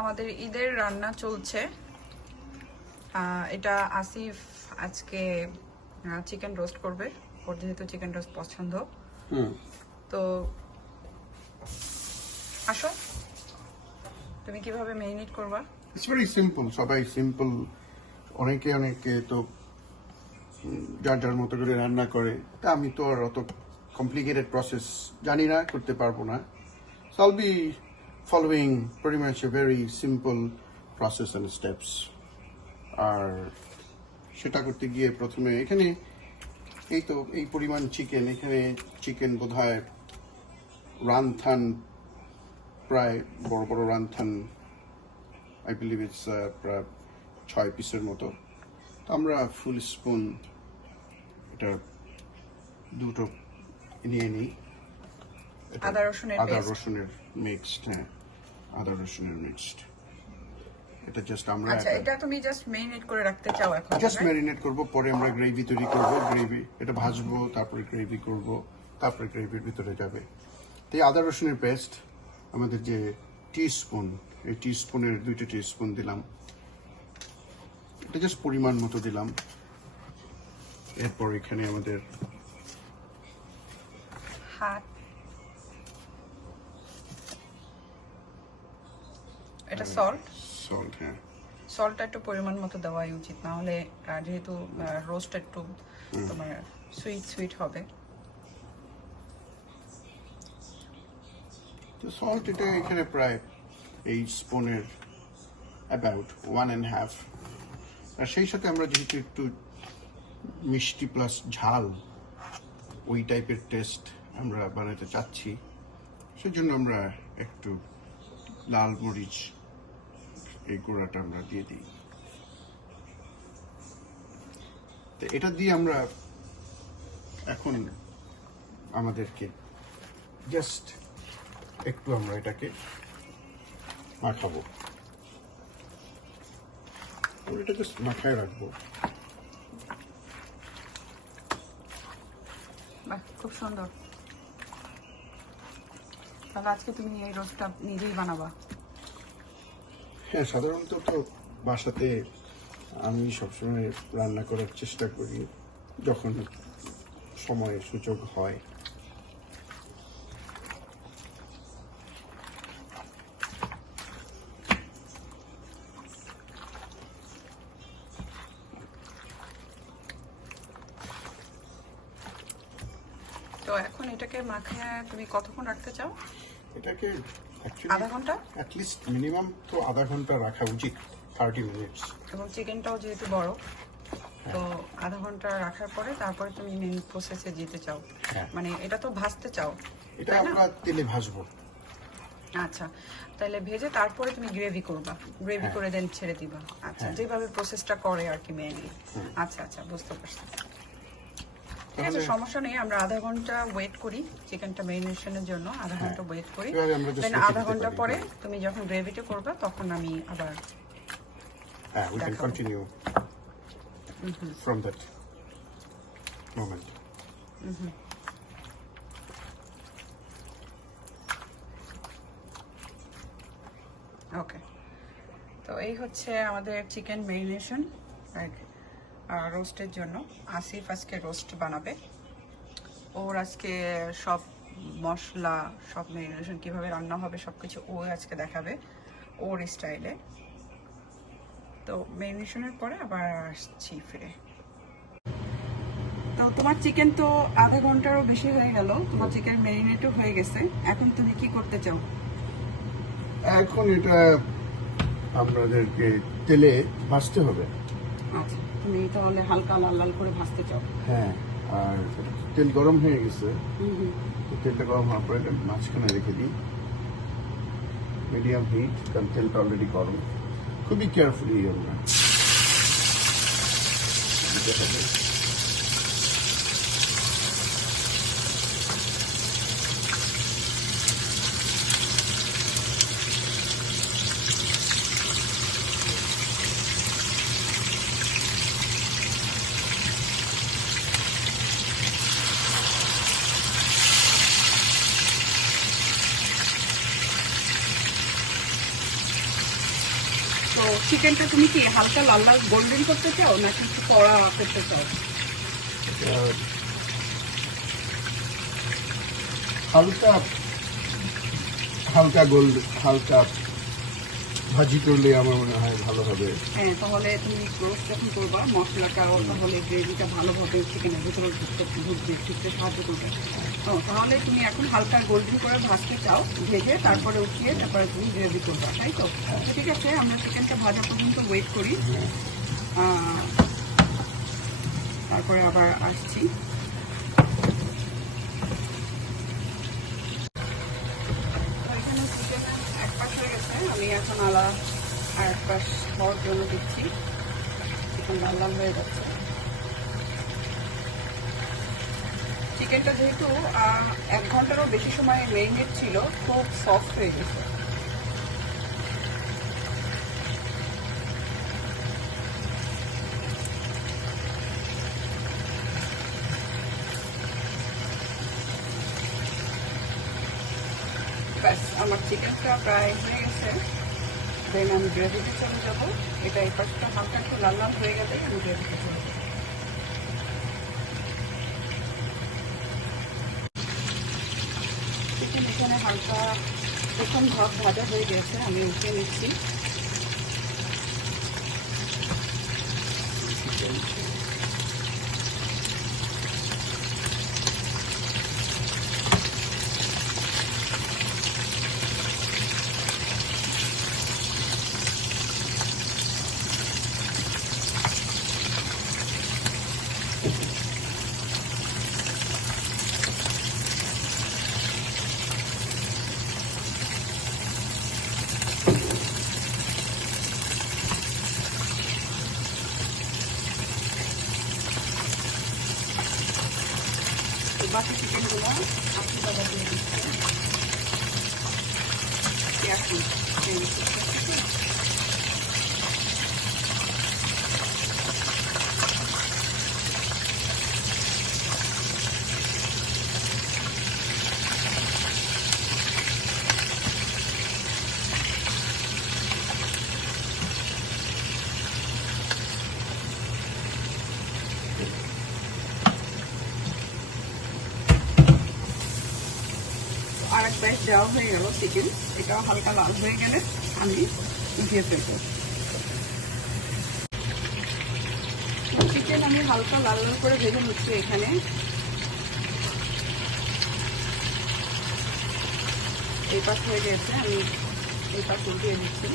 আমাদের ঈদের রান্না চলছে। এটা আসিফ আজকে চিকেন রোস্ট করবে, ওর যেহেতু চিকেন রোস্ট পছন্দ। তো আসো, তুমি কিভাবে ম্যারিনেট করবা? ইটস ভেরি সিম্পল, সবাই সিম্পল। অনেকে তো যার যার মতো করে রান্না করে, তা আমি তো আর অত কমপ্লিকেটেড প্রসেস জানি না, করতে পারবো না। সো আইল B following pretty much a very simple process and steps. আর সেটা করতে গিয়ে প্রথমে এখানে এই পরিমাণ চিকেন, এখানে চিকেন বোধহয় রানথান, প্রায় বড় বড় রানথান, আই বিলিভ ইটস প্রায় 6 পিসের মতো। তো আমরা ফুল স্পুন এটা দুটো নিয়ে নিই। আদা রসুনের মিক্সড, হ্যাঁ, আদা রসুনের মিক্সড। এটা জাস্ট আমরা আচ্ছা, এটা তুমি জাস্ট ম্যারিনেট করে রাখতে চাও এখন? জাস্ট ম্যারিনেট করব, পরে আমরা গ্রেভি তৈরি করব। গ্রেভি এটা ভাজবো, তারপরে গ্রেভি করব, তারপরে গ্রেভির ভিতরে যাবে। তো এই আদা রসুনের পেস্ট আমাদের যে টিস্পুন, এই টিস্পুনের 2টা টিস্পুন দিলাম। এটা জাস্ট পরিমাণ মতো দিলাম। এরপর এখানে আমাদের এটা সল্ট, হ্যাঁ, সল্টটা একটু পরিমাণ মতো দেওয়াই উচিত, না হলে যেহেতু রোস্ট একটু তোমার সুইট হবে। তো সল্ট এটা এখানে প্রায় এই স্পুনের অ্যাবাউট 1.5। আর সেই সাথে আমরা যেহেতু একটু মিষ্টি প্লাস ঝাল ওই টাইপের টেস্ট আমরা বানাতে চাচ্ছি, সেজন্য আমরা একটু লাল মরিচ এই গুঁড়াটা আমরা দিয়ে দিই। তো এটা দিয়ে আমরা এখন আমাদেরকে জাস্ট একটু আমরা এটাকে মাখাবো, এটা জাস্ট মাখায় রাখবো। বাহ, খুব সুন্দর। তাহলে আজকে তুমি এই রোস্টটা নিজেই বানাবা? হ্যাঁ, সাধারণত তো বাসাতে আমি সবসময় রান্না করার চেষ্টা করি যখন সময় সুযোগ হয়। তো এখন এটাকে মাখিয়ে তুমি কতক্ষণ রাখতে চাও? এটাকে আধা ঘন্টা, অ্যাটলিস্ট মিনিমাম তো আধা ঘন্টা রাখা উচিত, 30 মিনিটস। এবং চিকেনটাও যেহেতু বড়, তো আধা ঘন্টা রাখার পরে তারপরে তুমি মেন প্রসেসে যেতে চাও। মানে এটা তো ভাজতে চাও? এটা আমরা তেলে ভাজবো। আচ্ছা, তাহলে ভেজে তারপরে তুমি গ্রেভি করবা, গ্রেভি করে দেন ছেড়ে দিবা। আচ্ছা, যেভাবে প্রসেসটা করে আর কি মেইনলি। আচ্ছা আচ্ছা, বুঝতে পারছি। ঠিক আছে, সমস্যা নেই। আমরা আধা ঘন্টা ওয়েট করি চিকেনটা ম্যারিনেশনের জন্য, আধা ঘন্টা ওয়েট করি। দেন আধা ঘন্টা পরে তুমি যখন গ্রেভিটা করবে তখন আমি আবার we can continue from that moment. ওকে, তো এই হচ্ছে আমাদের চিকেন ম্যারিনেশন রোস্টের জন্য। আসিফ আজকে রোস্ট বানাবে। ওর আজকে সব মশলা, সব ম্যারিনেশন কিভাবে রান্না হবে সবকিছু ও আজকে দেখাবে ওর স্টাইলে। তো ম্যারিনেশনের পরে আবার আসছি ফিরে। তো তোমার চিকেন তো আধা ঘন্টারও বেশি হয়ে গেল, তোমার চিকেন ম্যারিনেটও হয়ে গেছে। এখন তুমি কি করতে চাও? এখন এটা আপনাদেরকে তেলে ভাজতে হবে। আচ্ছা, তুমি তাহলে হালকা লাল লাল করে ভাজতে চাও? হ্যাঁ, আর তেল গরম হয়ে গেছে। তেলটা গরম হওয়ার পরে মাঝখানে রেখে দিই মিডিয়াম হিট, কারণ তেলটা অলরেডি গরম। খুবই কেয়ারফুলি আমরা দিতে হবে। তো চিকেনটা তুমি কি হালকা লাল লাল গোল্ডেন করতে চাও নাকি একটু কড়া করতে চাও? হালকা হালকা গোল্ড, হালকা ভাজি করলে আমার মনে হয় ভালো হবে। হ্যাঁ, তাহলে তুমি রোস্ট যখন করবা মশলাটাও তাহলে গ্রেভিটা ভালোভাবে চিকেনের ভিতরে ঢুকতে সাহায্য করবে। তাহলে তুমি এখন হালকা গোল্ডেন করে ভাজতে চাও, ভেজে তারপরে উঠিয়ে তারপরে তুমি গ্রেভি করবা, তাই তো? তো ঠিক আছে, আমরা চিকেনটা ভাজা পর্যন্ত ওয়েট করি, তারপরে আবার আসছি। এখানে চিকেন এক পাশ হয়ে গেছে, আমি এখন আর এক পাশ হওয়ার জন্য দিচ্ছি। চিকেন লাল লাল হয়ে যাচ্ছে। চিকেনটা যেহেতু 1 ঘন্টারও বেশি সময় মেরিনেট ছিল, খুব সফট হয়ে গেছে। ব্যাস, আমার চিকেনটা প্রায় হয়ে গেছে। দেন আমি গ্রেভিতে চলে যাব। এটা এই পাশটা হালকা একটু লাল লাল হয়ে গেলেই আমি গ্রেভিতে চলে যাব। চিকেন এখানে হালকা প্রথম ভাগ ভাজা হয়ে গেছে, আমি উঠিয়ে নিচ্ছি। বাকি চিকেনগুলো আপনি দাদা দিয়ে দিচ্ছে। আর এক ব্যাচ দেওয়া হয়ে গেল চিকেন, এটাও হালকা লাল হয়ে গেলে আমি উঠিয়ে ফেলবো। চিকেন আমি হালকা লাল লাল করে ভেজে নিচ্ছি। এখানে এই পাশ হয়ে গেছে, আমি এই পাশ উঠিয়ে দিচ্ছি।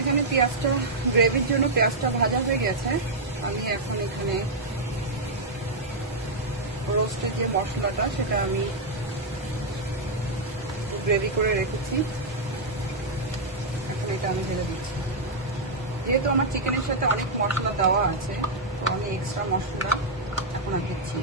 এখানে পেঁয়াজটা, গ্রেভির জন্য পেঁয়াজটা ভাজা হয়ে গেছে। আমি এখন এখানে রোস্টের যে মশলাটা সেটা আমি গ্রেভি করে রেখেছি, এখন এটা আমি ঢেলে দিচ্ছি। যেহেতু আমার চিকেনের সাথে অনেক মশলা দেওয়া আছে, তো আমি এক্সট্রা মশলা এখন আর দিচ্ছি।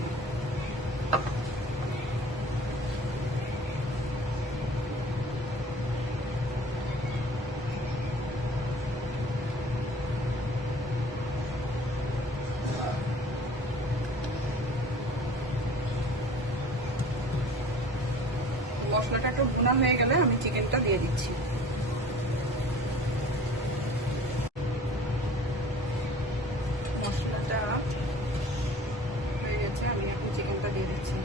মশলাটা একটু ভুনা হয়ে গেলে আমি চিকেনটা দিয়ে দিচ্ছি। মশলাটা হয়ে গেছে, আমি এখন চিকেনটা দিয়ে দিচ্ছি।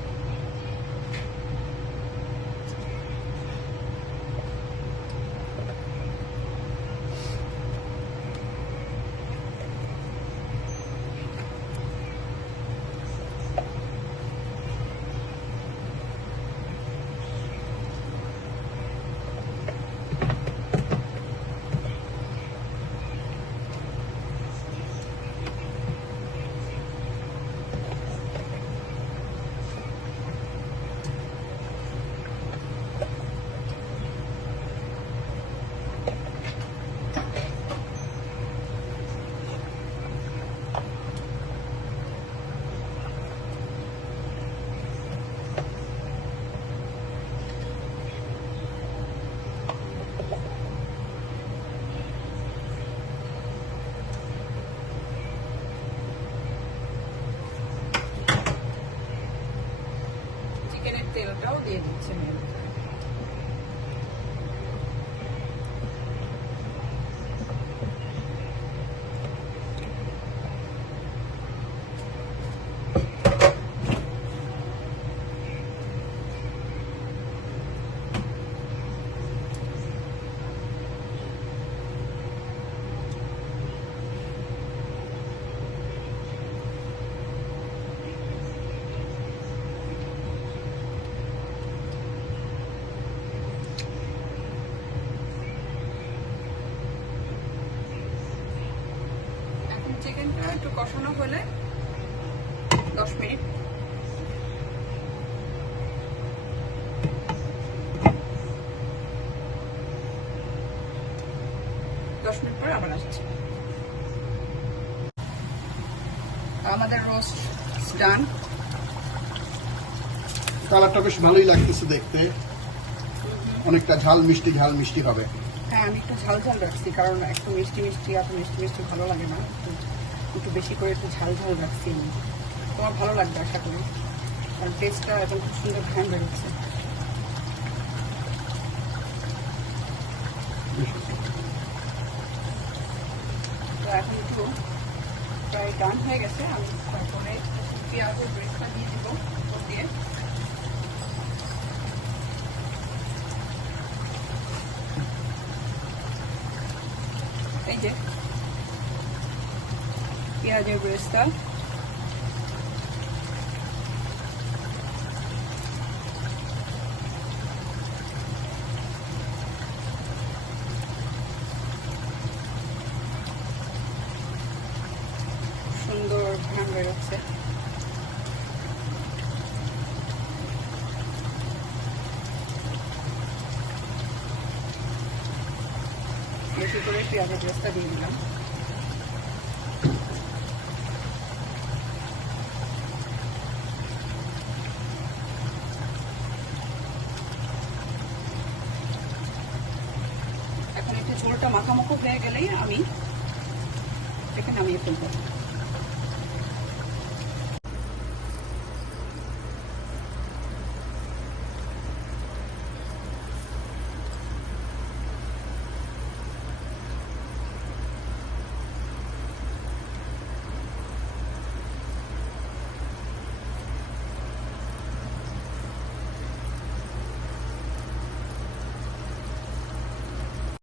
তেলটাও দিয়ে দিচ্ছে মেন। চিকেনটা একটু কষানো হলে 10 মিনিট পরে আবার আসছে। আমাদের রোস্ট ডান। কালারটা বেশ ভালোই লাগতেছে দেখতে, অনেকটা ঝাল মিষ্টি হবে। হ্যাঁ, আমি একটু ঝাল ঝাল রাখছি, কারণ একটু মিষ্টি এত মিষ্টি ভালো লাগে না, একটু বেশি করে একটু ঝাল রাখছি আমি। তোমার ভালো লাগবে আশা করি, কারণ টেস্টটা একদম খুব সুন্দর ঘ্রাণ বেরোচ্ছে। তো এখন একটু প্রায় ডান হয়ে গেছে, আমি তারপরে পেঁয়াজের ব্রেস্টটা দিয়ে দিব উপর দিয়ে। এই যে পেঁয়াজের ব্রেস্টটা সুন্দর ঘ্রাণ বেরোচ্ছে। বেশি করে পেঁয়াজের ব্রেস্টটা দিয়ে দিলাম। এখন একটু ঝোলটা মাখামাখো হয়ে গেলেই আমি এখানে নামিয়ে ফেলবো।